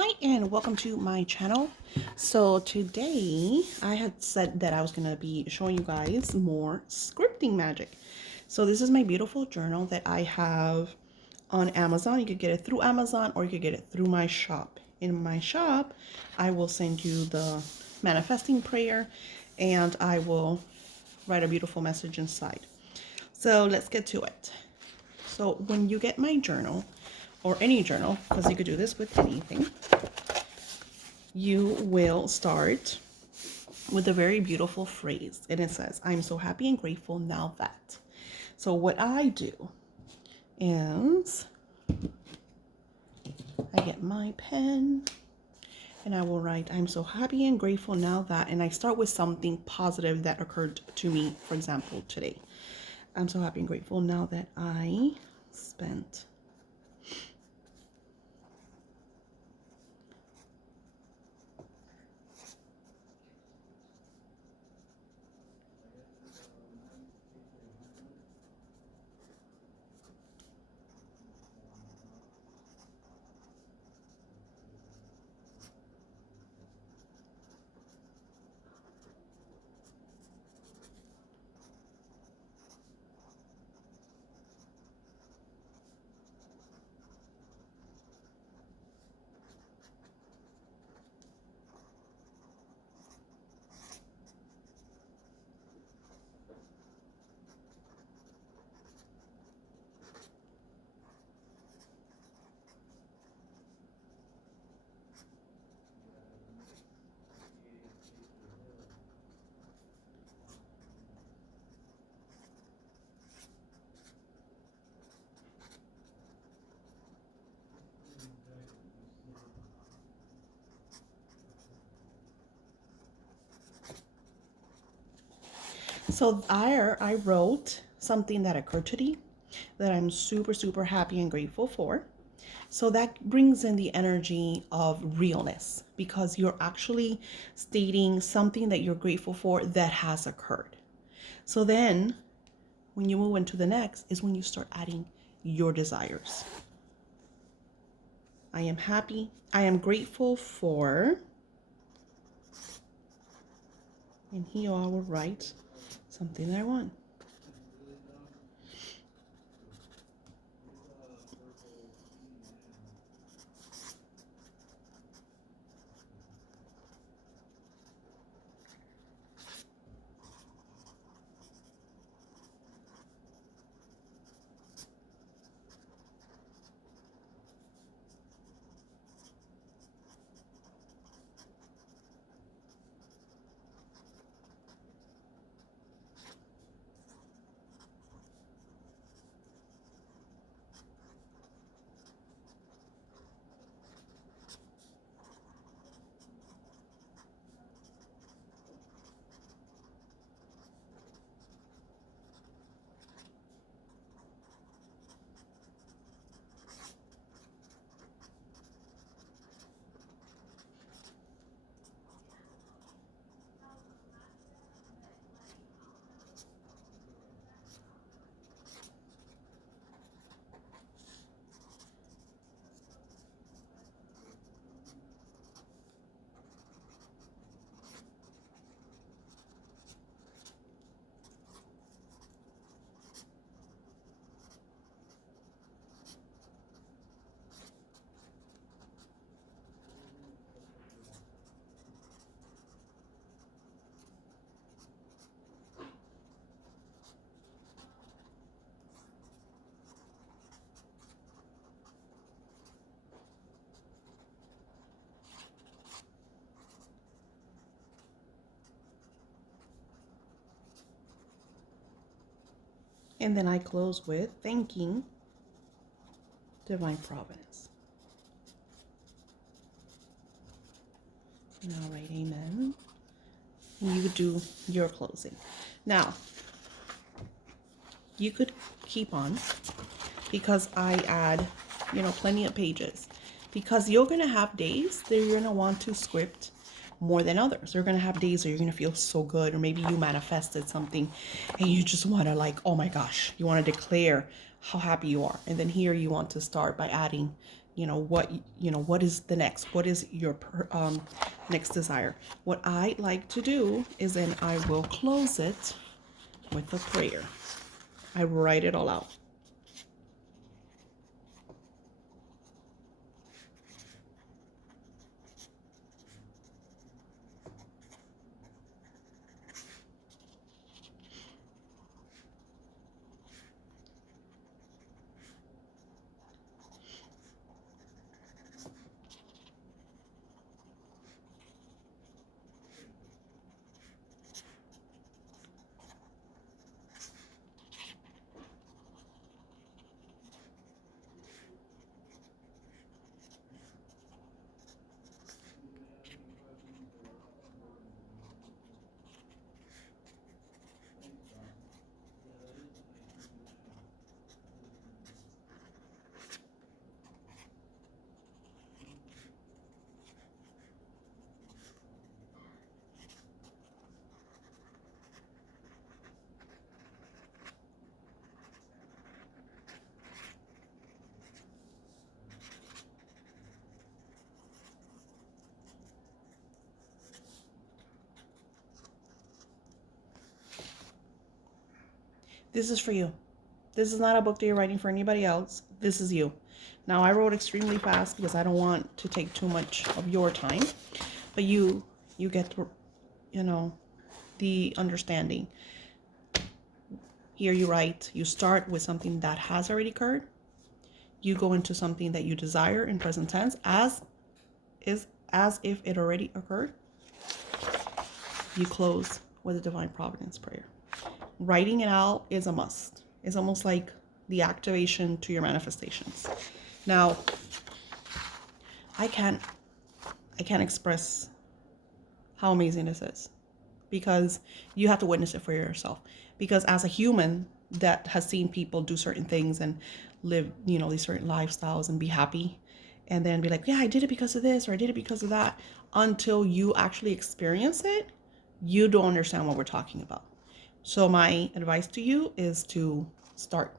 Hi and welcome to my channel. So today I had said that I was going to be showing you guys more scripting magic. So this is my beautiful journal that I have on Amazon. You could get it through Amazon or you could get it through my shop. In my shop, I will send you the manifesting prayer and I will write a beautiful message inside. So let's get to it. So when you get my journal, or any journal, because you could do this with anything, you will start with a very beautiful phrase. And it says, I'm so happy and grateful now that. So what I do is I get my pen and I will write, I'm so happy and grateful now that, and I start with something positive that occurred to me, for example, today. I'm so happy and grateful now that I spent So I wrote something that occurred today that I'm super happy and grateful for. So that brings in the energy of realness because you're actually stating something that you're grateful for that has occurred. So then when you move into the next is when you start adding your desires. I am happy. I am grateful for, and here I will write something that I want. And then I close with thanking Divine Providence. And I'll write amen. And you do your closing. Now, you could keep on because I add, plenty of pages. Because you're going to have days that you're going to want to script more than others. You're going to have days where you're going to feel so good, or maybe you manifested something and you just want to, like, oh my gosh, you want to declare how happy you are. And then here you want to start by adding what is the next, what is your next desire. What I like to do is then I will close it with a prayer. I write it all out. This is for you. This is not a book that you're writing for anybody else. This is you. Now, I wrote extremely fast because I don't want to take too much of your time, but you get to, the understanding. Here you write, you start with something that has already occurred. You go into something that you desire in present tense as if it already occurred. You close with a divine providence prayer. Writing it out is a must. It's almost like the activation to your manifestations. Now, I can't express how amazing this is, because you have to witness it for yourself. Because as a human that has seen people do certain things and live, these certain lifestyles and be happy, and then be like, yeah, I did it because of this, or I did it because of that, until you actually experience it, you don't understand what we're talking about. So my advice to you is to start.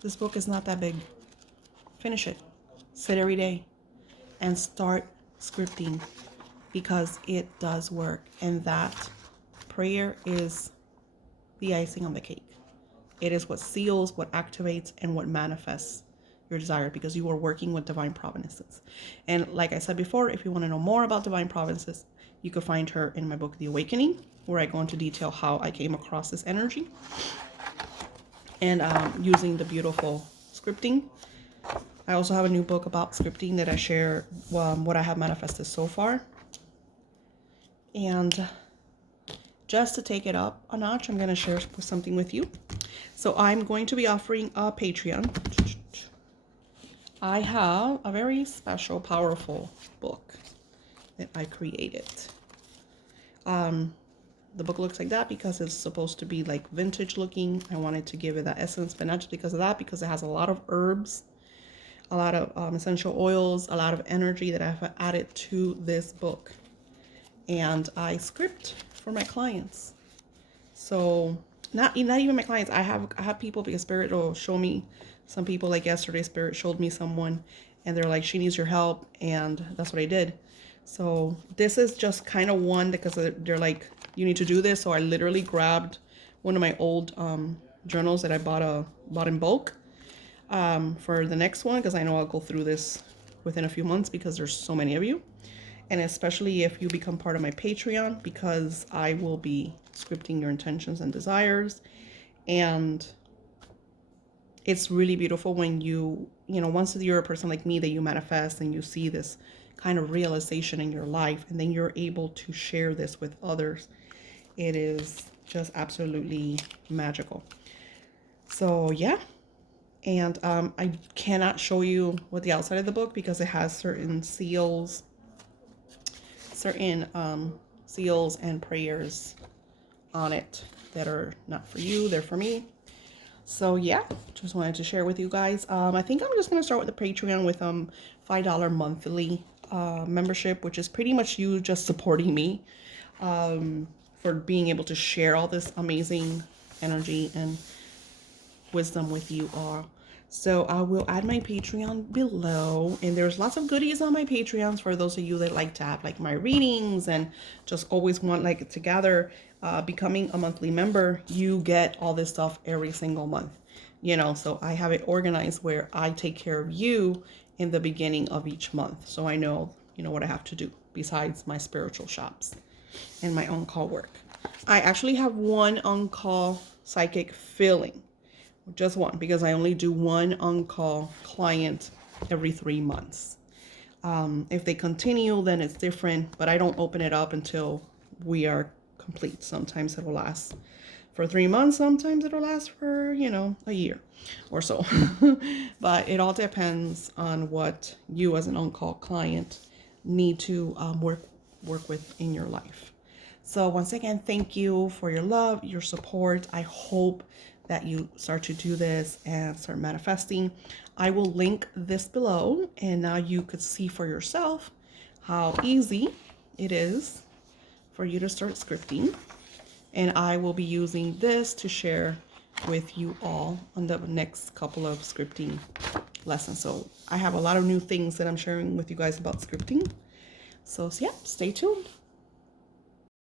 This book is not that big. Finish it. Sit every day and start scripting, because it does work. And that prayer is the icing on the cake. It is what seals, what activates, and what manifests your desire, because you are working with divine providences. And like I said before, if you want to know more about divine providences, you can find her in my book, The Awakening, where I go into detail how I came across this energy and using the beautiful scripting. I also have a new book about scripting that I share what I have manifested so far. And just to take it up a notch, I'm going to share something with you. So I'm going to be offering a Patreon. I have a very special, powerful book that I created. The book looks like that because it's supposed to be like vintage looking. I wanted to give it that essence, but not just because of that, because it has a lot of herbs, a lot of essential oils, a lot of energy that I've added to this book. And I script for my clients. So not even my clients. I have people, because Spirit will show me some people. Like yesterday, Spirit showed me someone and they're like, she needs your help, and that's what I did. So this is just kind of one, because they're like, you need to do this. So I literally grabbed one of my old journals that I bought in bulk for the next one, because I know I'll go through this within a few months, because there's so many of you. And especially if you become part of my Patreon, because I will be scripting your intentions and desires. And it's really beautiful when once you're a person like me, that you manifest and you see this kind of realization in your life, and then you're able to share this with others. It is just absolutely magical. So yeah. And I cannot show you what the outside of the book, because it has certain seals and prayers on it that are not for you, they're for me. So yeah, just wanted to share with you guys. I think I'm just gonna start with the Patreon with $5 monthly membership, which is pretty much you just supporting me for being able to share all this amazing energy and wisdom with you all. So I will add my Patreon below, and there's lots of goodies on my Patreons for those of you that like to have like my readings and just always want like to gather. Becoming a monthly member, you get all this stuff every single month, you know. So I have it organized where I take care of you in the beginning of each month, so I know, you know, what I have to do besides my spiritual shops and my on-call work. I actually have one on-call psychic filling, just one, because I only do one on-call client every 3 months. If they continue, then it's different, but I don't open it up until we are complete. Sometimes it'll last for 3 months, sometimes it'll last for, you know, a year or so. But it all depends on what you as an on-call client need to work with in your life. So once again, thank you for your love, your support. I hope that you start to do this and start manifesting. I will link this below, and now you could see for yourself how easy it is for you to start scripting. And I will be using this to share with you all on the next couple of scripting lessons. So I have a lot of new things that I'm sharing with you guys about scripting. So yeah, stay tuned.